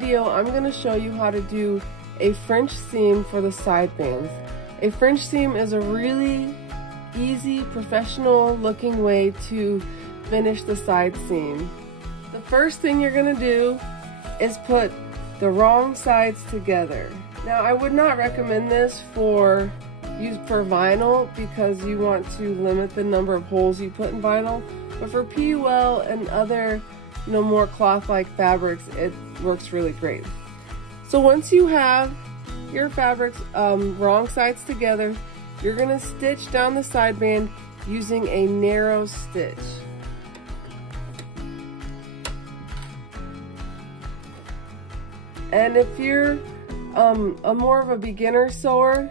video, I'm going to show you how to do a French seam for the side bands. A French seam is a really easy, professional looking way to finish the side seam. The first thing you're going to do is put the wrong sides together. Now, I would not recommend this for vinyl because you want to limit the number of holes you put in vinyl, but for PUL and other more cloth-like fabrics, it works really great. So once you have your fabrics wrong sides together, you're going to stitch down the side band using a narrow stitch. And if you're more of a beginner sewer,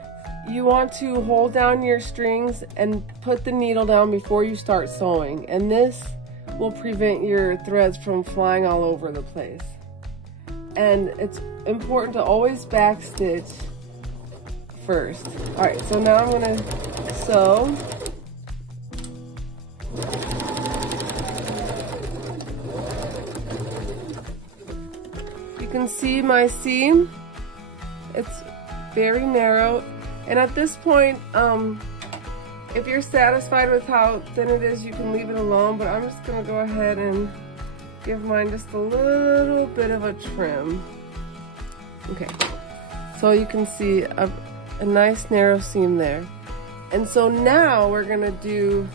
you want to hold down your strings and put the needle down before you start sewing, and this will prevent your threads from flying all over the place. And it's important to always back stitch first. All right, so now I'm gonna sew. You can see my seam. It's very narrow. And at this point, if you're satisfied with how thin it is, you can leave it alone, but I'm just gonna go ahead and give mine just a little bit of a trim. Okay, so you can see a nice narrow seam there. And so now we're gonna do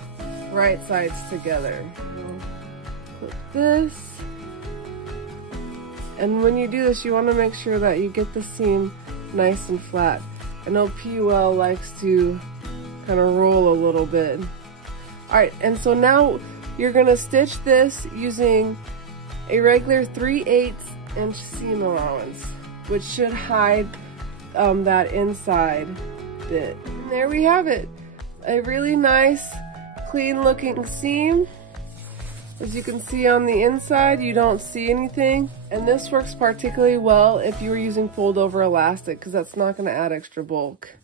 right sides together. Put this, and when you do this, you wanna make sure that you get the seam nice and flat. I know PUL likes to kind of roll a little bit. All right, and so now you're gonna stitch this using a regular 3/8 inch seam allowance, which should hide that inside bit. And there we have it. A really nice, clean looking seam. As you can see on the inside, you don't see anything. And this works particularly well if you were using fold over elastic, because that's not gonna add extra bulk.